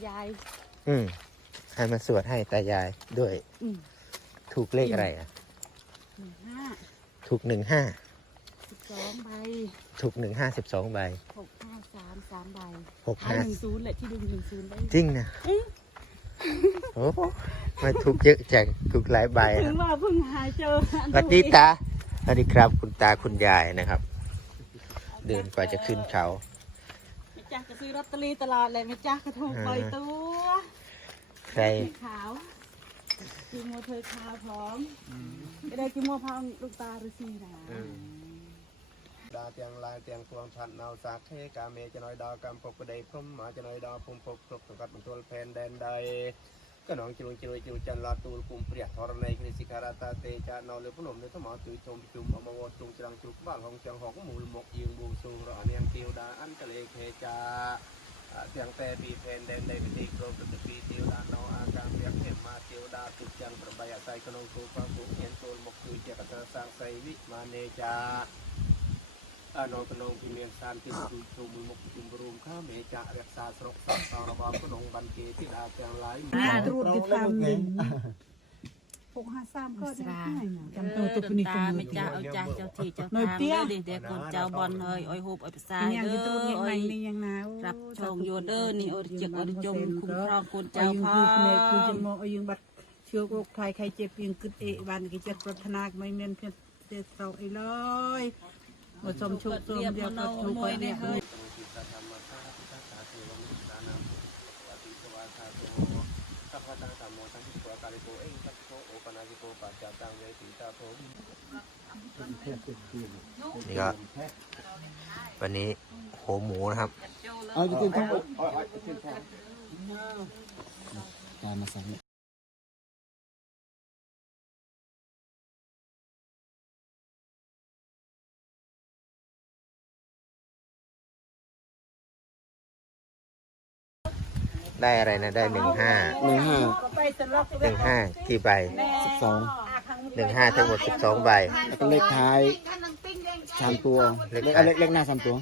ายาย อืมให้มาสวดให้ตายายด้วย อืมถูกเลขอะไรอะ หนึ่งห้าถูกหนึ่งห้า สิบสองใบถูกหนึ่งห้าสิบสองใบหกห้าสามสามใบหกท้ายห้าหนึ่งศูนย์แหละที่ดึงหนึ่งศูนย์ได้จริงนะโอ้โหไม่ถูกเยอะจังถูกหลายใบถึนะ งว่าเพิ่งหาเจอสวัสดีตาสวัสดีครับคุณตาคุณยายนะครับ เดินกว่าจะขึ้นเขา ไม่จ้าก็ซื้อลอตเตอรี่ตลาดเลยไม่จ้าก็ถูกปล่อยตัวใครขาวกินมัวเธอขาวพร้อมไม่ได้กินมัวพร้อมลูกตาฤาษีนะดาเตียงลายเตียงพวงชัดนาวสาเทกาเมจะน้อยดาวกำปกประเดพรหมมาจะน้อยดาวพงปกปกสังกัดบรรทุลแผ่นแดนใด កណងជិលជិលជិលចន្លាទូលគុំព្រះធរណីគ្រិសិខារតាទេចាណោលើភ្នំនេះធម្មទិជុំជុំអមវតុងច្រាំងជុំក្បាលហងចង់ហកមូលមកយើងបួងសួងរអនាងទេវតាអន្តលេខេចាទាំងតែពីផែនដែននៃវិធីគ្រប់ប្រតិពីទេវតាណោអាកាមវគ្គមាទេវតាទុចាំង8អាស័យក្នុងគូកោគូមានគោលមកគឺជាកថាសាងស័យវិមានេចា នៅក្នុងពីមានស្ថានទីជួបជុំមួយមុខជុំរួមខាមេចារក្សាស្រុកសាសនារបស់ក្នុងបានគេទីដាទាំងឡាយអាត្រួតទីតាមនេះពុក53ក៏ដែរចាំទៅទៅពីនេះទៅមើលចាស់ចាស់ចៅធីចៅតាមនេះតែកូនចៅបនហើយអុយហូបអុយផ្សាយអើអុយនេះយ៉ាងណាអូរាប់ចងយួនអើនេះអុយជិកអុយជុំគុំក្រងកូនចៅផងគឺជំមកអុយយើងបាត់ជោគអូខៃខៃជាពីងគិតអេបានគេចិត្តប្រាថ្នាមិនមានភាពទេស្រោអីឡើយ มาเจ้าพพ่ออในคือจะมองยังบัดเชื้อโรคภัยใครเจ็บยังกึดเอะวันกิจปรารถนาไม่เมียนเพียงเจ็บเราไอ้เลยมาชมชุกเดียวก็ชุกไปเนี่ยสัพพะตังธรรมโมสังคิปะกาลิโกเองสัพโพโอปนาจิโกปัจจตังเวทิตาโพนี่ก็วันนี้โหหมูนะครับเอาจริงๆทั้งหมดตามมาสั่ง ได้อะไรนะได้หนึ่งห้าหนึ่งห้าหนึ่งห้ากี่ใบสิบสองหนึ่งห้าทั้งหมดสิบสองใบแล้วก็เลขท้ายสามตัวเลเลขขท้ายเลขเลขหน้าสามตัว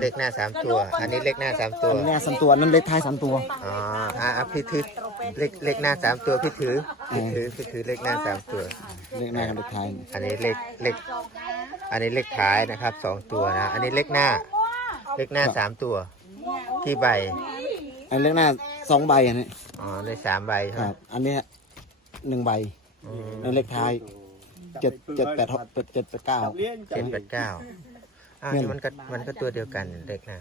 เลขหน้าสามตัว อันนี้เลขหน้าสามตัวอันนี้หน้าสามตัวอันนั้นเลขท้ายสามตัวอ๋ออะอะพี่ถือเลขเลขหน้าสามตัวพี่ถือพี่ถือพี่ถือเลขหน้าสามตัว เลขหน้ากับเลขท้าย อันนี้เลขเลขอันนี้เลขท้ายนะครับสองตัวนะ อันนี้เลขหน้า เลขหน้าสามตัว ที่ใบ อันเลขหน้าสองใบอันนี้อ๋อเลขสามใบใช่คไหมรับอันเนี้ยหนึ่งใบอืมแล้วเลขท้ายเจ็ดเจ็ดแปดหกเจ็ดเจ็ดแปดเก้า เจ็ดแปดเก้าอ้าวนี่มันก็มันก็ตัวเดียวกันเลขหน้า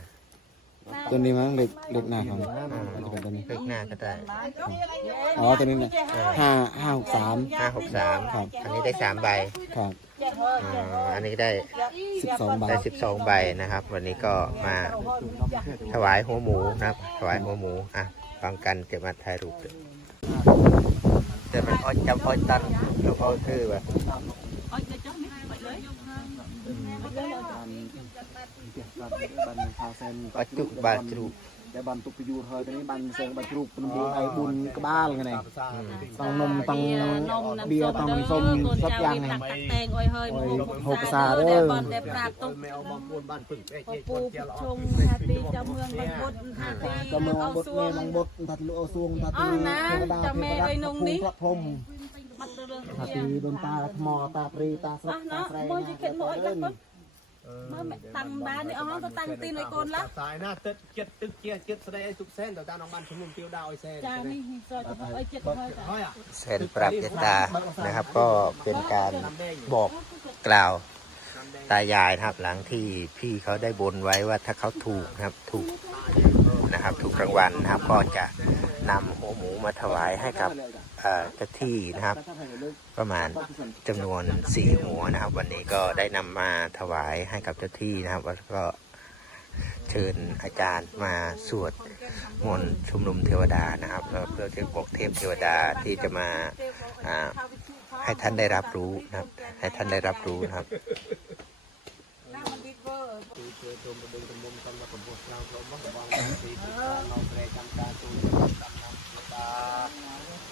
ตัวนี้มั้งเลขเลขหน้าของอืมมันจะเป็นตัวนี้ เลขหน้าก็ได้อ๋อ ตัวนี้เนี่ยห้าห้าหกสามห้าหกสามครับ อันนี้ได้สามใบครับอ๋ออันนี้ได้สิบสองใบได้สิบสองใบนะครับ วันนี้ก็มาถวายหัวหมูนะครับ ถวายหัวหมูอะฟังกันจะมาถ่ายรูปด้วยแต่มันอ้อยจำอ้อยตันแล้วอ้อยคือแบบอ้อยจะจ้องไม่ไปเลยอ้อยจุกบาจุกแต่บันตุกไปอยู่เธอตอนนี้บันเซิงบันทรุปเป็นบุญไอ้บุญกระบ้าลไงเนี่ยต้องนมต้องเบียร์ต้องน้ำส้มสักอย่างไงตักแตงอ้อยเฮ้ยโอ้ยหหกกภาภาษาษาเด้เด้ออบอลได้ปราบตุกแมวบางคน បាទបានថាសែនបាច់ទុកបាទជ្រូកតែបានទុកពយូរហើយទៅនេះបានសើបាច់ជ្រូកក្នុងមួយដៃ4ក្បាលហ្នឹងតង់នំតង់បៀតង់សុំសពយ៉ាងហ្នឹងតែងអុយហើយហូបភាសាទៅបានតែប្រាប់ទុកបងប្អូនបានពឹងពេកជាគាត់ជាល្អជុំថាពីចាំមើងបងបុតថាពីចាំមើងបងបុតមេបងបុតថាលក់អូសួងថាទីចាំមេអីនងនេះគាត់ធំបាត់ទៅរឿងថាពីដូនតាថ្មតាព្រីតាស្រុកតាស្រែមកជិះគិតមកអីចឹងមកะสายหน้าตึกเจ็ดตึกเจียเจ็ดแสดงไอ้สุกเส้นแต่ตาน้องบ้านชุมนุมเตียวดาวไอ้เส้นจ้านี่ซอยจะไอ้เจ็ดเฮ้ยจ้ะเฮ้ยอะเซนปรับยตานะครับก็เป็นการบอกกล่าวตายายนะครับ หลังที่พี่เขาได้บนไว้ว่าถ้าเขาถูกนะครับถูกนะครับ ถูกรางวัลนะครับ ก็จะนำหัวหมูมาถวายให้กับ เจ้าที่นะครับ ประมาณจำนวนสี่หัวนะครับ วันนี้ก็ได้นำมาถวายให้กับเจ้าที่นะครับแล้วก็เชิญอาจารย์มาสวดมนต์ชุมนุมเทวดานะครับเพื่อที่ปกเทพเทวดาที่จะมาอ่าให้ท่านได้รับรู้นะครับ ให้ท่านได้รับรู้นะครับ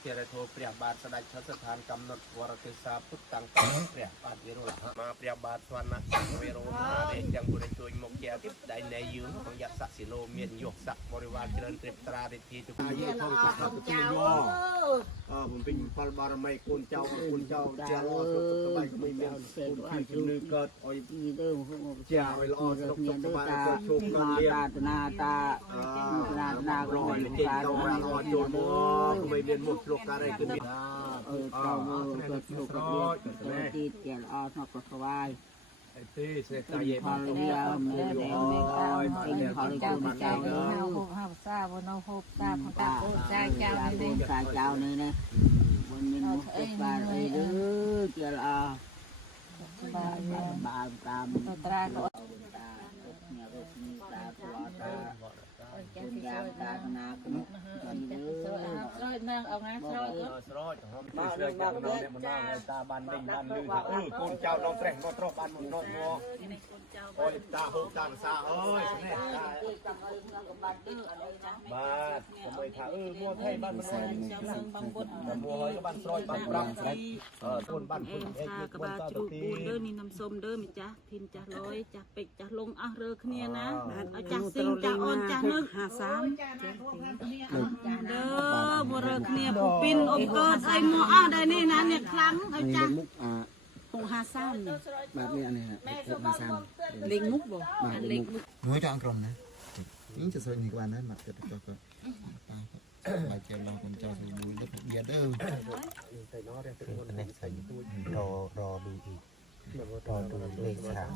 กเราเราบ้างบางสีเราแปรจำการตัวจำนำตาที่จำตัวคุณทุกคนมันตัวถึงเรียกจักรวาลตลาดดีสักเจจะต้องทำกับมันจะไม่เป็นเมียนกีริบนบุกเอ េពីពីយាចារតែចេះយើងគិតត្រឹមលឹកយើងនឹងគិតនឹងប្រកាសថាសូមជួយជាបាននេះក្តីអន្តរាយយើងខ្ញុំសូមសុខរដីជ័យរិទ្ធិពីផ្សេងសានសូមសុខសមត្ថគុណបៀបានជារធោព្រះបាទស្ដេចឈស្ថានកំណត់វរទេសសាពុទ្ធតាំងតព្រះបាទវិរុលមកព្រះបាទស្វណ្ណៈវិរោមហាទេយ៉ាងបុរិជួយមកជាទីដៃនៃយើងក្នុងយស័កសិលោមានយុស័កបរិវារច្រើនត្រិបត្រារិទ្ធិទុកាយផងក៏ប្រតិយោ អើបំពេញផលបារមីកូនចៅកូនចៅជាល្អសុខសប្បាយក៏មិនមានគូនភីជំនឿកើតអុយ ពីទៅមក ជាឲ្យល្អសុខសុខសប្បាយក៏ជោគ តា ក៏លៀ តាតនាតាតាតនា រ ក្រ យ យ ចេញទៅបានល្អចូលមកក៏មិនមានមុខឆ្ លុះការអីគឺមាន អឺត្រូវមកទៅទៅទៅទីជាល្អស្ងប់ប្រស្វាយ អីទេសេះតាយេ ផ បាន ល ទៅ នេះមែនមែនអើយផលគុណចៅ ហៅហូបហៅសាវនៅហូបតាផកាអូចាចៅនេះ ចៅចៅនេះណាមិនមានមុខទៅបានអីឬជាល្អ បាទ បានតាម ទៅត្រាក៏ តាអ្នករកនេះតាព្រោះ តាគុណយ៉ាងតាណាគនុមិនលើស្រោចនាងអងណាស្រោចស្រោចហមពីស្រេចទៅនៅអ្នកម្ដងឲ្យតាបានលេងបានលឺថាអឺកូនចៅដល់ត្រេះដល់ត្រោះបានមកនោះមកអុយតាហូបតាភាសាអើយស្នេះតាបាទខ្ញុំថាអឺមកថៃបានមកចាំនឹងបងបុត្រតែមកហើយក៏បានស្រោចបានប្រាប់ស្ដេចអឺខ្លួនបានអេខ្លួនអេសាគឺក្បាបាលនតជ្រូកទីពូនលើនេះនំសុំលើម្ចាស់ធីនចាស់លយចាស់ពេជ្រចាស់លងអស់រើគ្នាណាឲ្យចាស់ស៊ីងចាស់អូនចាស់នឹห้าสามเด้อบุรุษเนี่ยผู้ปินอมเกิดไอ้หมออ้าได้นี่นะเนี่ยครั้งไอจ้าหกห้าสามแบบนี้อันนี้ฮะหกห้าสามเล็งมุกบ่เล็งมุกหน่ยจะอังกรมนะนี่จะสวยนี่กว่านั้นมาเกิดตัก็มาเจอเรอคนเจ้าสวดูแล้วเบียดเอรอรอดูอีกรอดูเลขสาม